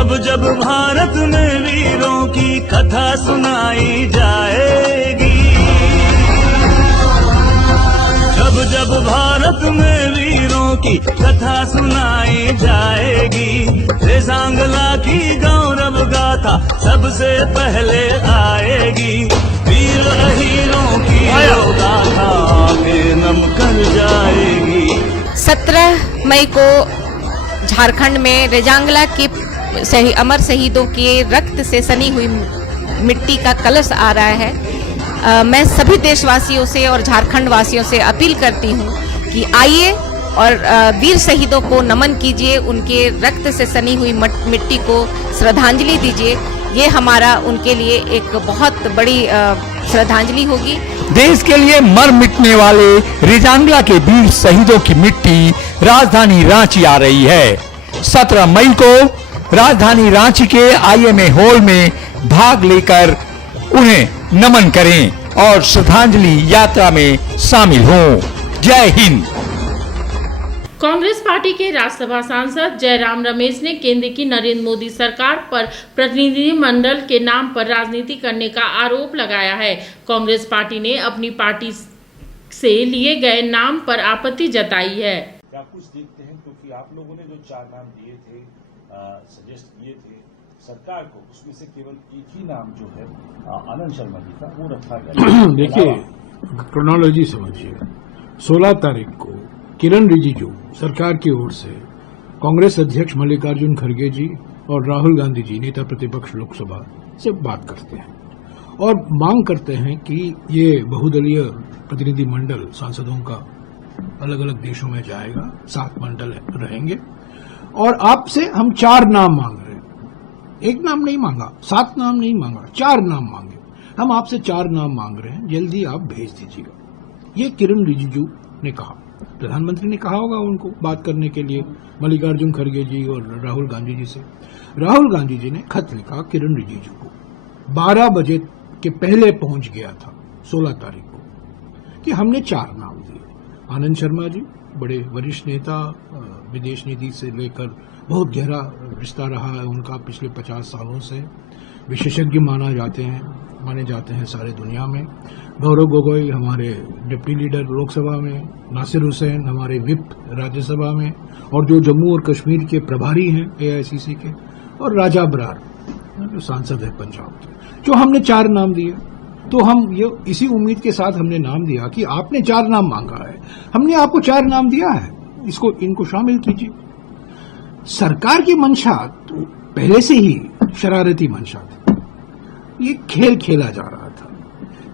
जब जब भारत में वीरों की कथा सुनाई जाएगी, जब जब भारत में वीरों की कथा सुनाई जाएगी, रेजांगला की गौरव गाथा सबसे पहले आएगी। वीर अहीरों की गाथा आगे नम कर जाएगी। 17 मई को झारखंड में रेजांगला के अमर शहीदों के रक्त से सनी हुई मिट्टी का कलश आ रहा है। मैं सभी देशवासियों से और झारखंड वासियों से अपील करती हूँ कि आइए और वीर शहीदों को नमन कीजिए, उनके रक्त से सनी हुई मिट्टी को श्रद्धांजलि दीजिए। ये हमारा उनके लिए एक बहुत बड़ी श्रद्धांजलि होगी। देश के लिए मर मिटने वाले रेजांगला के वीर शहीदों की मिट्टी राजधानी रांची आ रही है। 17 मई को राजधानी रांची के IMA हॉल में भाग लेकर उन्हें नमन करें और श्रद्धांजलि यात्रा में शामिल हों। जय हिंद। कांग्रेस पार्टी के राज्यसभा सांसद जयराम रमेश ने केंद्र की नरेंद्र मोदी सरकार पर प्रतिनिधिमंडल के नाम पर राजनीति करने का आरोप लगाया है। कांग्रेस पार्टी ने अपनी पार्टी से लिए गए नाम पर आपत्ति जताई है। क्या कुछ देखते हैं, क्योंकि आप लोगों ने जो 4 नाम दिए थे, सजेस्ट किए थे सरकार को, उसमें से केवल एक ही नाम जो है आनंद शर्मा जी का वो रखा गया। देखिए, क्रोनोलॉजी समझिए। 16 तारीख को किरण रिजिजू सरकार की ओर से कांग्रेस अध्यक्ष मल्लिकार्जुन खड़गे जी और राहुल गांधी जी नेता प्रतिपक्ष लोकसभा से बात करते हैं और मांग करते हैं कि ये बहुदलीय प्रतिनिधि मंडल सांसदों का अलग अलग देशों में जाएगा, 7 मंडल रहेंगे और आपसे हम 4 नाम मांग रहे हैं। एक नाम नहीं मांगा, 7 नाम नहीं मांगा, 4 नाम मांगे। हम आपसे 4 नाम मांग रहे हैं, जल्दी आप भेज दीजिएगा। ये किरण रिजिजू ने कहा। प्रधानमंत्री ने कहा होगा उनको बात करने के लिए मल्लिकार्जुन खड़गे जी और राहुल गांधी जी से। राहुल गांधी जी ने खत लिखा किरण रिजिजू को, 12 बजे के पहले पहुंच गया था 16 तारीख को, कि हमने 4 नाम दिए। आनंद शर्मा जी बड़े वरिष्ठ नेता, विदेश नीति से लेकर बहुत गहरा रिश्ता रहा है उनका पिछले 50 सालों से, विशेषज्ञ माने जाते हैं सारे दुनिया में। गौरव गोगोई हमारे डिप्टी लीडर लोकसभा में, नासिर हुसैन हमारे विप राज्यसभा में, और जो जम्मू और कश्मीर के प्रभारी हैं AICC के, और राजा बरार जो सांसद है पंजाब के, जो हमने 4 नाम दिए। तो हम ये इसी उम्मीद के साथ हमने नाम दिया कि आपने 4 नाम मांगा है, हमने आपको 4 नाम दिया है, इनको शामिल कीजिए। सरकार की मंशा तो पहले से ही शरारती मंशा थी। ये खेल खेला जा रहा था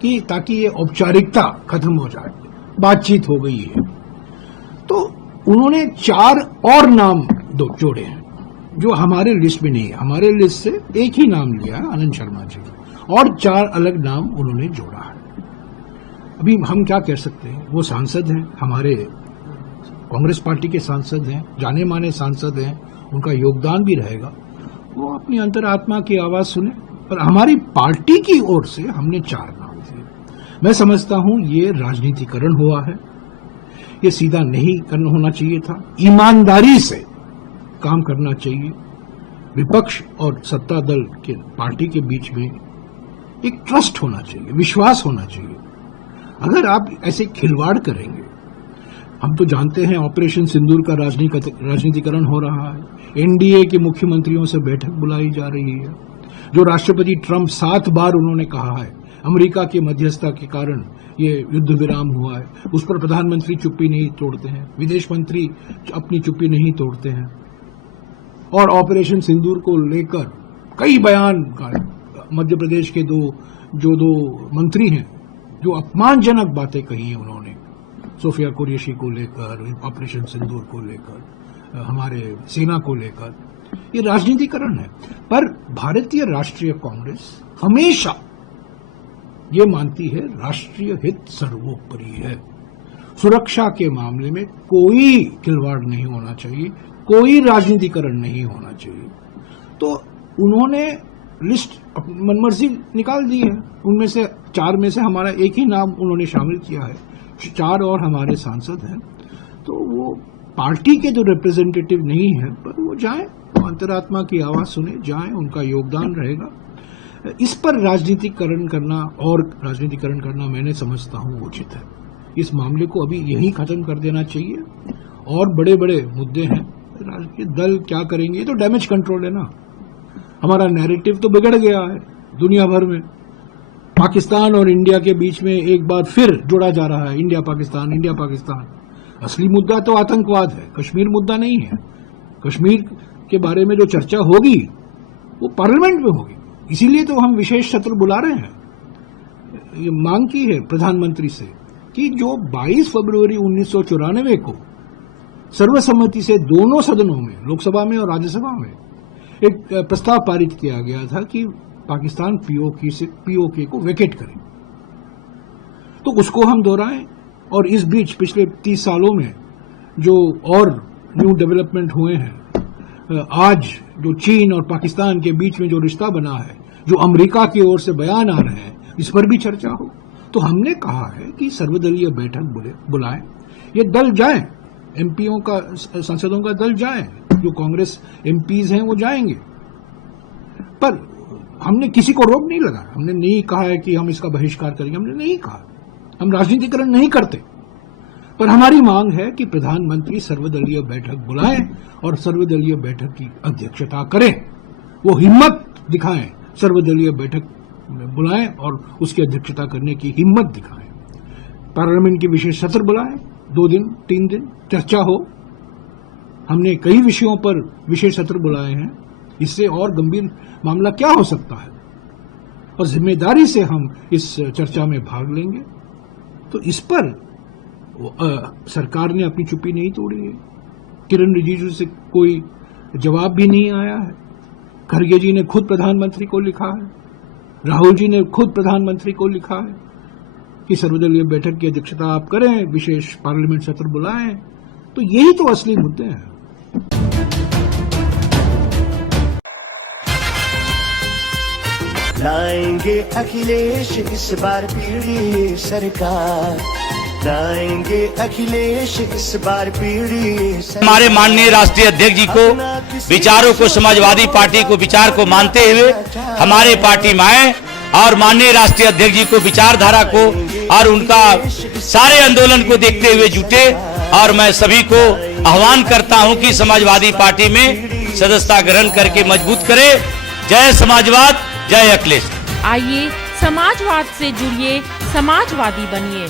कि ताकि ये औपचारिकता खत्म हो जाए, बातचीत हो गई है। तो उन्होंने 4 और नाम जोड़े हैं जो हमारे लिस्ट में नहीं है। हमारे लिस्ट से एक ही नाम लिया है आनंद शर्मा जी का, और 4 अलग नाम उन्होंने जोड़ा है। अभी हम क्या कह सकते हैं, वो सांसद हैं, हमारे कांग्रेस पार्टी के सांसद हैं, जाने माने सांसद हैं, उनका योगदान भी रहेगा, वो अपनी अंतरात्मा की आवाज सुने। पर हमारी पार्टी की ओर से हमने 4 नाम दिए। मैं समझता हूं ये राजनीतिकरण हुआ है, ये सीधा नहीं करना होना चाहिए था। ईमानदारी से काम करना चाहिए। विपक्ष और सत्ता दल के पार्टी के बीच में एक ट्रस्ट होना चाहिए, विश्वास होना चाहिए। अगर आप ऐसे खिलवाड़ करेंगे, हम तो जानते हैं ऑपरेशन सिंदूर का राजनीतिकरण हो रहा है। NDA के मुख्यमंत्रियों से बैठक बुलाई जा रही है। जो राष्ट्रपति ट्रंप 7 बार उन्होंने कहा है अमेरिका की मध्यस्थता के कारण ये युद्ध विराम हुआ है, उस पर प्रधानमंत्री चुप्पी नहीं तोड़ते हैं, विदेश मंत्री अपनी चुप्पी नहीं तोड़ते हैं। और ऑपरेशन सिंदूर को लेकर कई बयान, मध्य प्रदेश के दो मंत्री हैं जो अपमानजनक बातें कही हैं उन्होंने, सोफिया कुरैशी को लेकर, ऑपरेशन सिंदूर को लेकर, हमारे सेना को लेकर। ये राजनीतिकरण है। पर भारतीय राष्ट्रीय कांग्रेस हमेशा ये मानती है राष्ट्रीय हित सर्वोपरि है। सुरक्षा के मामले में कोई खिलवाड़ नहीं होना चाहिए, कोई राजनीतिकरण नहीं होना चाहिए। तो उन्होंने लिस्ट मनमर्जी निकाल दी है। उनमें से 4 में से हमारा एक ही नाम उन्होंने शामिल किया है, 4 और हमारे सांसद हैं। तो वो पार्टी के जो रिप्रेजेंटेटिव नहीं है, पर वो जाएं, अंतरात्मा की आवाज सुने, जाएं, उनका योगदान रहेगा। इस पर राजनीतिकरण करना मैंने समझता हूं उचित है। इस मामले को अभी यही खत्म कर देना चाहिए। और बड़े बड़े मुद्दे हैं, राजनीतिक दल क्या करेंगे, ये तो डैमेज कंट्रोल है ना। हमारा नैरेटिव तो बिगड़ गया है दुनिया भर में। पाकिस्तान और इंडिया के बीच में एक बार फिर जोड़ा जा रहा है, इंडिया पाकिस्तान। असली मुद्दा तो आतंकवाद है, कश्मीर मुद्दा नहीं है। कश्मीर के बारे में जो चर्चा होगी वो पार्लियामेंट में होगी, इसीलिए तो हम विशेष सत्र बुला रहे हैं। ये मांग की है प्रधानमंत्री से कि जो 22 फरवरी 1994 को सर्वसम्मति से दोनों सदनों में, लोकसभा में और राज्यसभा में, एक प्रस्ताव पारित किया गया था कि पाकिस्तान पीओके को वेकेट करे, तो उसको हम दोहराएं। और इस बीच पिछले 30 सालों में जो और न्यू डेवलपमेंट हुए हैं, आज जो चीन और पाकिस्तान के बीच में जो रिश्ता बना है, जो अमेरिका की ओर से बयान आ रहे हैं, इस पर भी चर्चा हो। तो हमने कहा है कि सर्वदलीय बैठक बुलाएं, ये दल जाएं, एमपीओ का, सांसदों का दल जाएं, जो कांग्रेस एमपीज हैं वो जाएंगे। पर हमने किसी को रोक नहीं लगाया, हमने नहीं कहा है कि हम इसका बहिष्कार करेंगे, हमने नहीं कहा। हम राजनीतिकरण नहीं करते, पर हमारी मांग है कि प्रधानमंत्री सर्वदलीय बैठक बुलाएं और सर्वदलीय बैठक की अध्यक्षता करें। वो हिम्मत दिखाएं, सर्वदलीय बैठक बुलाएं और उसकी अध्यक्षता करने की हिम्मत दिखाएं। पार्लियामेंट की विशेष सत्र बुलाएं, 2 दिन 3 दिन चर्चा हो। हमने कई विषयों पर विशेष सत्र बुलाए हैं, इससे और गंभीर मामला क्या हो सकता है, और जिम्मेदारी से हम इस चर्चा में भाग लेंगे। तो इस पर सरकार ने अपनी चुप्पी नहीं तोड़ी है। किरण रिजिजू से कोई जवाब भी नहीं आया है। खरगे जी ने खुद प्रधानमंत्री को लिखा है, राहुल जी ने खुद प्रधानमंत्री को लिखा है कि सर्वदलीय बैठक की अध्यक्षता आप करें, विशेष पार्लियामेंट सत्र बुलाएं। तो यही तो असली मुद्दे हैं। लाएंगे अखिलेश इस बार पीढ़ी सरकार, लाएंगे अखिलेश इस बार पीढ़ी सरकार। हमारे माननीय राष्ट्रीय अध्यक्ष जी को, विचारों को, समाजवादी पार्टी को विचार को मानते हुए हमारे पार्टी में आए और माननीय राष्ट्रीय अध्यक्ष जी को, विचारधारा को और उनका सारे आंदोलन को देखते हुए जुटे। और मैं सभी को आह्वान करता हूं कि समाजवादी पार्टी में सदस्यता ग्रहण करके मजबूत करें। जय समाजवाद, जय अखिलेश। आइए समाजवाद से जुड़िए, समाजवादी बनिए।